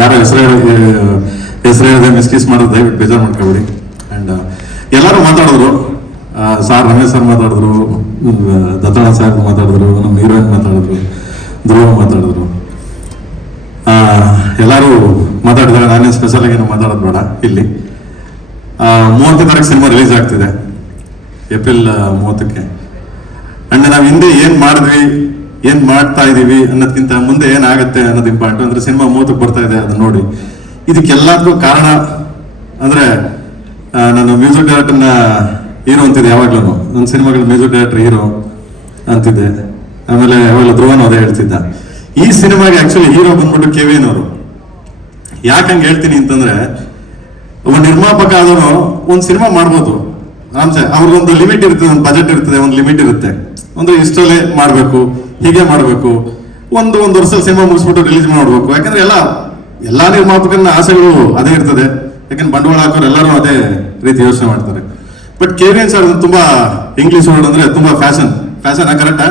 ಯಾರೋ ಹೆಸರು ಹೇಳಿದೆ ಮಿಸ್ಕೀಸ್ ಮಾಡೋದು ದಯವಿಟ್ಟು ಬೇಜಾರು ಮಾಡ್ಕೊಬೇಡಿ. ಆ್ಯಂಡ್ ಎಲ್ಲರೂ ಮಾತಾಡಿದ್ರು, ಸಾರ್ ರಮೇಶ್ ಸರ್ ಮಾತಾಡಿದ್ರು, ದತ್ತಣ್ಣ ಸಾಹೇಬ್ ಮಾತಾಡಿದ್ರು, ನಮ್ಮ ಹೀರೋಯಿನ್ ಮಾತಾಡಿದ್ರು, ಧ್ರುವ ಮಾತಾಡಿದ್ರು, ಎಲ್ಲರೂ ಮಾತಾಡಿದ್ದಾರೆ. ನಾನೇ ಸ್ಪೆಷಲ್ ಆಗಿ ಏನು ಮಾತಾಡೋದು ಬೇಡ. ಇಲ್ಲಿ 30 ತಾರೀಕು ಸಿನಿಮಾ ರಿಲೀಸ್ ಆಗ್ತಿದೆ, ಏಪ್ರಿಲ್ 30ಕ್ಕೆ. ಅಂಡ್ ನಾವು ಹಿಂದೆ ಏನ್ ಮಾಡಿದ್ವಿ, ಏನ್ ಮಾಡ್ತಾ ಇದೀವಿ ಅನ್ನೋದಕ್ಕಿಂತ ಮುಂದೆ ಏನಾಗುತ್ತೆ ಅನ್ನೋದು ಇಂಪಾರ್ಟೆಂಟ್. ಅಂದ್ರೆ ಸಿನಿಮಾ 30ಕ್ಕೆ ಬರ್ತಾ ಇದೆ, ಅದನ್ನ ನೋಡಿ. ಇದಕ್ಕೆಲ್ಲದಕ್ಕೂ ಕಾರಣ ಅಂದ್ರೆ ನಾನು ಮ್ಯೂಸಿಕ್ ಡೈರೆಕ್ಟರ್ನ ಹೀರೋ ಅಂತಿದ್ದೆ ಯಾವಾಗ್ಲೂ. ನನ್ನ ಸಿನಿಮಾಗಳ ಮ್ಯೂಸಿಕ್ ಡೈರೆಕ್ಟರ್ ಹೀರೋ ಅಂತಿದ್ದೆ. ಆಮೇಲೆ ಯಾವಾಗಲೂ ಧ್ರುವನ್ ಅದೇ ಹೇಳ್ತಿದ್ದ. ಈ ಸಿನಿಮಾಗೆ ಆಕ್ಚುಲಿ ಹೀರೋ ಬಂದ್ಬಿಟ್ಟು KVN ಅವರು. ಯಾಕಂಗೆ ಹೇಳ್ತೀನಿ ಅಂತಂದ್ರೆ, ಒಬ್ಬ ನಿರ್ಮಾಪಕ ಆದವನು ಒಂದು ಸಿನಿಮಾ ಮಾಡ್ಬೋದು ಆರಾಮ್ಸೆ. ಅವ್ರಿಗೊಂದು ಲಿಮಿಟ್ ಇರ್ತದೆ, ಒಂದು ಬಜೆಟ್ ಇರ್ತದೆ, ಒಂದು ಲಿಮಿಟ್ ಇರುತ್ತೆ. ಒಂದು ಇಷ್ಟಲ್ಲೇ ಮಾಡಬೇಕು, ಹೀಗೆ ಮಾಡಬೇಕು, ಒಂದು ವರ್ಷ ಸಿನಿಮಾ ಮುಗಿಸ್ಬಿಟ್ಟು ರಿಲೀಸ್ ಮಾಡ್ಬೇಕು. ಯಾಕಂದ್ರೆ ಎಲ್ಲಾ ನಿರ್ಮಾಪಕನ ಆಸೆಗಳು ಅದೇ ಇರ್ತದೆ. ಯಾಕಂದ್ರೆ ಬಂಡವಾಳ ಹಾಕೋರು ಎಲ್ಲರೂ ಅದೇ ರೀತಿ ಯೋಚನೆ ಮಾಡ್ತಾರೆ. ಬಟ್ KVN ಸರ್ ತುಂಬಾ ಇಂಗ್ಲಿಷ್ ವರ್ಡ್ ಅಂದ್ರೆ ತುಂಬಾ ಫ್ಯಾಷನ್ ಕರೆಕ್ಟಾ?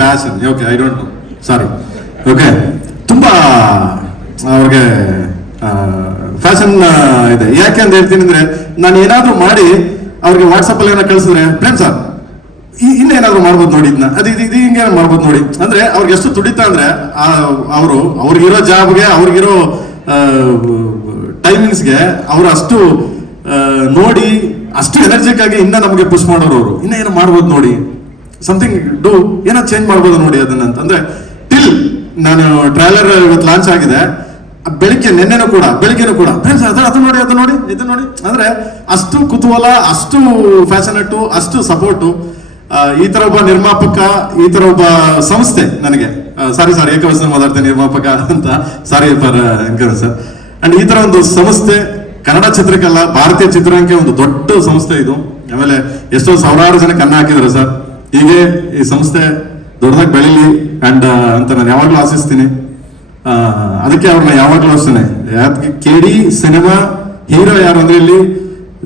Fashion, okay, I don't know, sorry, okay. ತುಂಬಾ ಅವ್ರಿಗೆ ಫ್ಯಾಷನ್ ಇದೆ. ಯಾಕೆ ಅಂತ ಹೇಳ್ತೀನಿ ಅಂದ್ರೆ, ನಾನು ಏನಾದ್ರು ಮಾಡಿ ಅವ್ರಿಗೆ ವಾಟ್ಸಪ್ ಅಲ್ಲಿ ಏನೋ ಕಳಿಸಿದ್ರೆ, ಪ್ರೇಮ್ ಸರ್ ಇನ್ನೇನಾದ್ರು ಮಾಡ್ಬೋದು ನೋಡಿ, ಇದನ್ನ ಇದು ಹಿಂಗೆ ಮಾಡ್ಬೋದು ನೋಡಿ ಅಂದ್ರೆ, ಅವ್ರಿಗೆ ಎಷ್ಟು ತುಡಿತಾ ಅಂದ್ರೆ ಅವ್ರಿಗಿರೋ ಜಾಬ್ಗೆ, ಅವ್ರಿಗಿರೋ ಟೈಮಿಂಗ್ಸ್ಗೆ ಅವ್ರು ಅಷ್ಟು ನೋಡಿ, ಅಷ್ಟು ಎನರ್ಜಿಕ್ ಆಗಿ ಇನ್ನ ನಮಗೆ ಪುಷ್ ಮಾಡೋರು. ಅವರು ಇನ್ನ ಏನೋ ಮಾಡ್ಬೋದು ನೋಡಿ, ಸಮಥಿಂಗ್ ಡೂ, ಏನೋ ಚೇಂಜ್ ಮಾಡ್ಬೋದು ನೋಡಿ ಅದನ್ನ ಅಂದ್ರೆ. ಟಿಲ್ ನಾನು ಟ್ರೈಲರ್ ಇವತ್ತು ಲಾಂಚ್ ಆಗಿದೆ, ನೆನ್ನೆನೂ ಕೂಡ ಅದು ನೋಡಿ ಅಂದ್ರೆ ಅಷ್ಟು ಕುತೂಹಲ, ಅಷ್ಟು ಫ್ಯಾಷನೇಟು, ಅಷ್ಟು ಸಪೋರ್ಟು. ಈ ತರ ಒಬ್ಬ ನಿರ್ಮಾಪಕ, ಈ ತರ ಒಬ್ಬ ಸಂಸ್ಥೆ ನನಗೆ, ಸಾರಿ ಏಕವಚನ ಮಾತಾಡ್ತೇನೆ ನಿರ್ಮಾಪಕ ಅಂತ, sorry for encourage sir. And ಈ ತರ ಒಂದು ಸಂಸ್ಥೆ ಕನ್ನಡ ಚಿತ್ರಕ್ಕಲ್ಲ, ಭಾರತೀಯ ಚಿತ್ರರಂಗಕ್ಕೆ ಒಂದು ದೊಡ್ಡ ಸಂಸ್ಥೆ ಇದು. ಆಮೇಲೆ ಎಷ್ಟೋ ಸಾವಿರಾರು ಜನಕ್ಕೆ ಅನ್ನ ಹಾಕಿದ್ರು ಸರ್. ಹೀಗೆ ಈ ಸಂಸ್ಥೆ ದೊಡ್ಡದಾಗಿ ಬೆಳೀಲಿ ಅಂಡ್ ಅಂತ ನಾನು ಯಾವಾಗ್ಲೂ ಆಶಿಸ್ತೀನಿ. ಅದಕ್ಕೆ ಅವ್ರನ್ನ ಯಾವಾಗ್ಲೂ ಅಷ್ಟೇನೆ. KD ಸಿನಿಮಾ ಹೀರೋ ಯಾರು ಅಂದ್ರೆ, ಇಲ್ಲಿ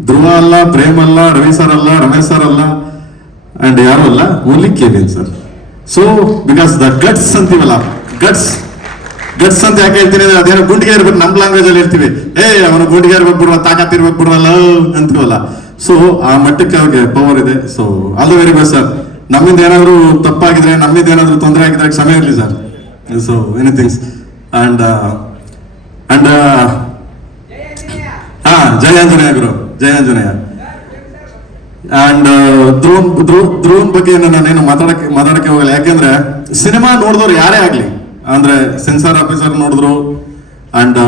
ಧ್ರುವ ಅಲ್ಲ, ಪ್ರೇಮ್ ಅಲ್ಲ, ರವಿ ಸರ್ ಅಲ್ಲ, ರಮೇಶ್ ಸರ್ ಅಲ್ಲ, ಅಂಡ್ ಯಾರು ಅಲ್ಲ, only KVN sir. So because the guts ಅಂತೀವಲ್ಲ, ಗಟ್ಸ್ ಅಂತ ಯಾಕೆ ಹೇಳ್ತೀನಿ ಅಂದ್ರೆ, ಅದೇನೋ ಗುಂಡಿಗೆ ಇರ್ಬೇಕು, ನಮ್ ಲ್ಯಾಂಗ್ವೇಜ್ ಅಲ್ಲಿ ಹೇಳ್ತೀವಿ, ಅವನು ಗುಂಡಿಗೆ ಇರ್ಬೇಕು ಬಿಡುವ, ತಾಕತ್ ಇರ್ಬೇಕು ಬಿಡುವಲ್ಲ ಅಂತೀವಲ್ಲ. ಸೊ ಆ ಮಟ್ಟಕ್ಕೆ ಅವ್ರಿಗೆ ಪವರ್ ಇದೆ. So all the very best sir. ನಮ್ಮಿಂದ ಏನಾದ್ರು ತಪ್ಪಾಗಿದ್ರೆ, ನಮ್ಮಿಂದ ಏನಾದ್ರು ತೊಂದರೆ ಆಗಿದ್ರೆ ಕ್ಷಮೆ ಇರಲಿ ಸರ್. ಸೊ ಎನಿಥಿಂಗ್ಸ್ ಅಂಡ್ ಜಯ ಆಂಜನೇಯ ಗುರು, ಜಯ ಆಂಜನೇಯ. ಅಂಡ್ ಧ್ರುವನ್ ಬಗ್ಗೆ ನಾನೇನು ಮಾತಾಡಕ್ಕೆ ಹೋಗಲ್ಲ. ಯಾಕೆಂದ್ರೆ ಸಿನಿಮಾ ನೋಡಿದವ್ರು ಯಾರೇ ಆಗ್ಲಿ, ಅಂದ್ರೆ ಸೆನ್ಸಾರ್ ಆಫೀಸರ್ ನೋಡಿದ್ರು, ಅಂಡ್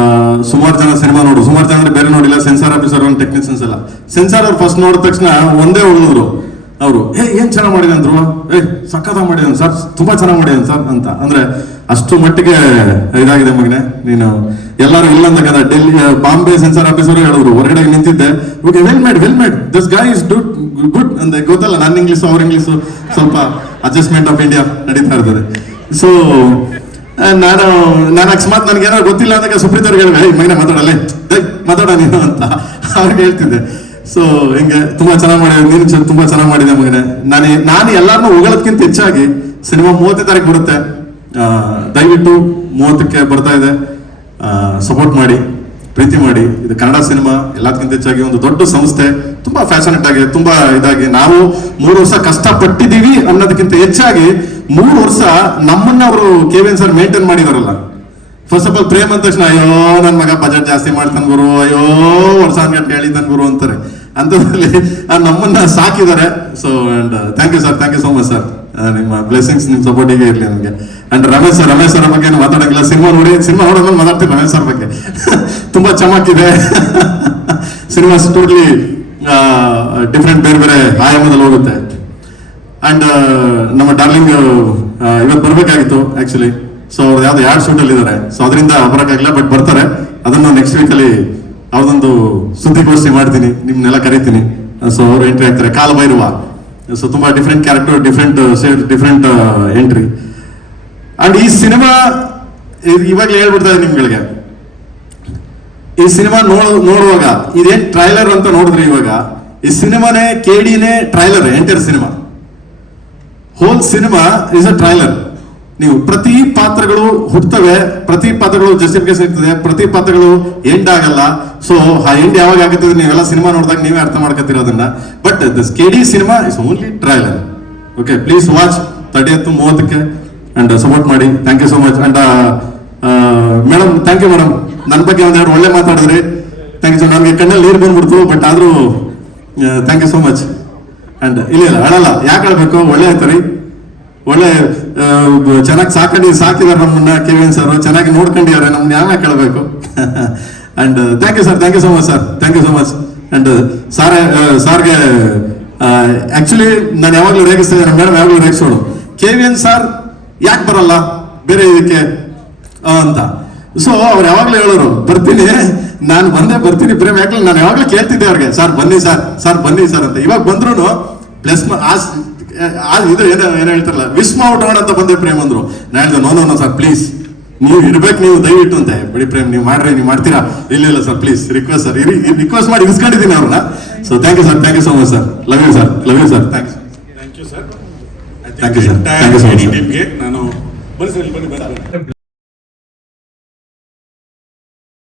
ಸುಮಾರು ಜನ ಸಿನಿಮಾ ನೋಡಿದ್ರು. ಸುಮಾರು ಜನ ಅಂದ್ರೆ ಬೇರೆ ನೋಡಿಲ್ಲ, ಸೆನ್ಸಾರ್ ಆಫೀಸರ್ ಒಂದು ಟೆಕ್ನಿಷಿಯನ್ಸ್ ಎಲ್ಲ. ಸೆನ್ಸಾರ್ ಅವ್ರು ಫಸ್ಟ್ ನೋಡಿದ ತಕ್ಷಣ ಒಂದೇ ಉಳಿದ್ರು ಅವರು, ಏನ್ ಚೆನ್ನಾಗಿ ಮಾಡಿದಾನೆ ಧ್ರುವ, ಸಖತ್ ಮಾಡಿದಾನೆ ಸರ್, ತುಂಬಾ ಚೆನ್ನಾಗಿ ಮಾಡಿದಾನೆ ಸರ್ ಅಂತ. ಅಂದ್ರೆ ಅಷ್ಟು ಮಟ್ಟಿಗೆ ಇದಾಗಿದೆ ಮಗನೆ ನೀನು. ಎಲ್ಲರೂ ಇಲ್ಲ ಅಂದಾಗ ಡೆಲ್ಲಿ, ಬಾಂಬೆ ಸೆನ್ಸಾರ್ ಆಫೀಸರ್ ಹೇಳಿದ್ರು, ಹೊರಗಡೆ ನಿಂತಿದ್ದೆ, okay well made this guy is good ಅಂತ. ಗೊತ್ತಲ್ಲ, ನನ್ನ ಇಂಗ್ಲೀಷು ಅವ್ರ ಇಂಗ್ಲೀಷು ಸ್ವಲ್ಪ ಅಡ್ಜಸ್ಟ್ಮೆಂಟ್ ಆಫ್ ಇಂಡಿಯಾ ನಡೀತಾ ಇರ್ತದೆ. ಸೊ ನಾನು ಅಕಸ್ಮಾತ್ ನನಗೆ ಏನಾದ್ರು ಗೊತ್ತಿಲ್ಲ ಅಂದಾಗ ಸುಪ್ರೀತ್ ಅವ್ರಿಗೆ ಹೇಳಿದೆ, ಮಗನೇ ಮಾತಾಡ ನೀನು ಅಂತ ಅವ್ರಿಗೆ ಹೇಳ್ತಿದ್ದೆ. ಸೊ ಹಿಂಗೆ ತುಂಬಾ ಚೆನ್ನಾಗಿ ಮಾಡಿದೆ, ನೀನು ತುಂಬಾ ಚೆನ್ನಾಗಿ ಮಾಡಿದೆ ಮಗನೇ. ನಾನು ಎಲ್ಲಾರನ್ನೂ ಹೊಗಳೋದಕ್ಕಿಂತ ಹೆಚ್ಚಾಗಿ ಸಿನಿಮಾ 30 ತಾರೀಕು ಬರುತ್ತೆ, ದಯವಿಟ್ಟು 30ಕ್ಕೆ ಬರ್ತಾ ಇದೆ, ಸಪೋರ್ಟ್ ಮಾಡಿ, ಪ್ರೀತಿ ಮಾಡಿ. ಇದು ಕನ್ನಡ ಸಿನಿಮಾ ಎಲ್ಲದಕ್ಕಿಂತ ಹೆಚ್ಚಾಗಿ ಒಂದು ದೊಡ್ಡ ಸಂಸ್ಥೆ, ತುಂಬಾ ಫ್ಯಾಷನೇಟ್ ಆಗಿ, ತುಂಬಾ ಇದಾಗಿ. ನಾವು 3 ವರ್ಷ ಕಷ್ಟಪಟ್ಟಿದ್ದೀವಿ ಅನ್ನೋದಕ್ಕಿಂತ ಹೆಚ್ಚಾಗಿ 3 ವರ್ಷ ನಮ್ಮನ್ನ ಅವರು KVN ಸರ್ ಮೇಂಟೈನ್ ಮಾಡಿದಾರಲ್ಲ. ಫಸ್ಟ್ ಆಫ್ ಆಲ್ ಪ್ರೇಮ್ ಅಂದ ತಕ್ಷಣ, ಅಯ್ಯೋ ನನ್ನ ಮಗ ಬಜೆಟ್ ಜಾಸ್ತಿ ಮಾಡ್ತಾನೆ ಗುರು, ಅಯ್ಯೋ ವರ್ಷ ಗಂಟೆ ಹೇಳಿದ್ದಾನೆ ಗುರು ಅಂತಾರೆ. ಅಂಥದ್ರಲ್ಲಿ ನಮ್ಮನ್ನ ಸಾಕಿದ್ದಾರೆ. So and thank you sir, thank you so much sir. ನಿಮ್ಮ ಬ್ಲೆಸ್ಸಿಂಗ್ಸ್, ನಿಮ್ಮ ಸಪೋರ್ಟ್ ಹೀಗೆ ಇರಲಿ ನನಗೆ. ಅಂಡ್ ರಮೇಶ್ ಸರ್ ಬಗ್ಗೆ ಮಾತಾಡಂಗಿಲ್ಲ, ಸಿನಿಮಾ ನೋಡೋದ್ಮೇಲೆ ಮಾತಾಡ್ತೀನಿ ರಮೇಶ್ ಸರ್ ಬಗ್ಗೆ. ತುಂಬಾ ಚಮಕಿದೆ ಸಿನಿಮಾ, ಟೋಟ್ಲಿ ಡಿಫ್ರೆಂಟ್, ಬೇರೆ ಆಯಾಮದಲ್ಲಿ ಹೋಗುತ್ತೆ. ಅಂಡ್ ನಮ್ಮ ಡಾರ್ಲಿಂಗ್ ಇವತ್ತು ಬರ್ಬೇಕಾಗಿತ್ತು ಆಕ್ಚುಲಿ. ಸೊ ಅವ್ರು ಯಾವ್ದು 2 ಶೂಟಲ್ಲಿ ಇದ್ದಾರೆ. ಸೊ ಅದರಿಂದ ಬರೋಕ್ಕಾಗಿಲ್ಲ, ಬಟ್ ಬರ್ತಾರೆ. ಅದನ್ನು ನೆಕ್ಸ್ಟ್ ವೀಕಲ್ಲಿ ಅವ್ರದೊಂದು ಸುದ್ದಿಗೋಷ್ಠಿ ಮಾಡ್ತೀನಿ, ನಿಮ್ನೆಲ್ಲ ಕರಿತೀನಿ. ಸೊ ಅವ್ರು ಎಂಟ್ರಿ ಆಗ್ತಾರೆ, ಕಾಲಭೈರವ. ಸೊ ತುಂಬಾ different character, different entry. And ಈ ಸಿನಿಮಾ ಇವಾಗಲೇ ಹೇಳ್ಬಿಡ್ತಾರೆ ನಿಮ್ಗಳಿಗೆ, ಈ ಸಿನಿಮಾ ನೋಡುವಾಗ ಇದೇನ್ ಟ್ರೈಲರ್ ಅಂತ ನೋಡಿದ್ರಿ, ಇವಾಗ ಈ ಸಿನಿಮಾನೇ KDನೇ trailer. Entire cinema, whole cinema is a trailer. ನೀವು ಪ್ರತಿ ಪಾತ್ರಗಳು ಹುಟ್ಟುತ್ತವೆ, ಪ್ರತಿ ಪಾತ್ರಗಳು ಜಸ್ಟಿಫಿಕೇಶನ್ ಇರ್ತದೆ, ಪ್ರತಿ ಪಾತ್ರಗಳು ಎಂಡ್ ಆಗಲ್ಲ. ಸೊ ಆ ಎಂಡ್ ಯಾವಾಗ ಆಗುತ್ತದೆ ನೀವೆಲ್ಲ ಸಿನಿಮಾ ನೋಡಿದಾಗ ನೀವೇ ಅರ್ಥ ಮಾಡ್ಕೊತಿರೋದನ್ನ. But this KD cinema is only trailer. Okay, please watch 30th 30ಕ್ಕೆ ಅಂಡ್ ಸಪೋರ್ಟ್ ಮಾಡಿ. Thank you so much. And madam, thank you madam, ನನ್ನ ಬಗ್ಗೆ ಒಂದೆರಡು ಒಳ್ಳೆ ಮಾತಾಡಿದ್ರಿ. Thank you sir. ನನಗೆ ಕಣ್ಣಲ್ಲಿ ನೀರು ಬಂದ್ಬಿಡ್ತು, ಬಟ್ ಆದ್ರೂ thank you so much. And ಇಲ್ಲ ಅಳಲ್ಲ, ಯಾಕೆ ಅಳ್ಬೇಕು, ಒಳ್ಳೆ ಆಯ್ತರಿ, ಒಳ್ಳೆ ಚೆನ್ನಾಗಿ ಸಾಕಿದಾರೆ ನಮ್ಮನ್ನ. KVN ಸರ್ ಚೆನ್ನಾಗಿ ನೋಡ್ಕೊಂಡಿದ್ದಾರೆ ನಮ್ಮನ್ನ, ಯಾವಾಗ ಕೇಳಬೇಕು. And thank you sir, thank you so much sir, thank you so much. And ಸಾರ್ಗೆ ಆಕ್ಚುಲಿ ನಾನು ಯಾವಾಗಲೂ ರೇಗಿಸ್ತಿದ್ದೆ, ನಮ್ಮ ಮೇಡಮ್ ಯಾವಾಗಲೂ ರೇಗಿಸೋಳು, KVN ಸರ್ ಯಾಕೆ ಬರಲ್ಲ ಬೇರೆ ಇದಕ್ಕೆ ಅಂತ. ಸೊ ಅವ್ರು ಯಾವಾಗಲೂ ಹೇಳೋರು, ಬರ್ತೀನಿ, ನಾನು ಬರ್ತೀನಿ ಪ್ರೇಮ್. ಯಾಕಂದ್ರೆ ನಾನು ಯಾವಾಗಲೂ ಕೇಳ್ತಿದ್ದೆ ಅವ್ರಿಗೆ, ಸರ್ ಬನ್ನಿ ಸರ್ ಬನ್ನಿ ಸರ್ ಅಂತ. ಇವಾಗ ಬಂದ್ರು ಪ್ಲಸ್ ಇದು ಏನೋ ಹೇಳ್ತಾರಲ್ಲ, ವಿಶ್ ಮಾಡ್ಬಿಡೋಣ ಅಂತ ಬಂದೆ ಪ್ರೇಮ್ ಅಂದ್ರು. ನಾನು ಹೇಳಿದೆ ನೋ ಸರ್ ಪ್ಲೀಸ್, ನೀವು ಇರ್ಬೇಕು, ನೀವು ದಯವಿಟ್ಟು ಅಂತ. ಬಿಡಿ ಪ್ರೇಮ್, ನೀವು ಮಾಡ್ತೀರಾ? ಇಲ್ಲ sir please, request sir, request ಮಾಡಿ ಇಸ್ಕೊಂಡಿದ್ದೀನಿ ಅವ್ರನ್ನ. So thank you sir, thank you so much sir, love you sir, love you sir, thank you sir, thank you sir, thank you sir, thank you so much. ನಾನು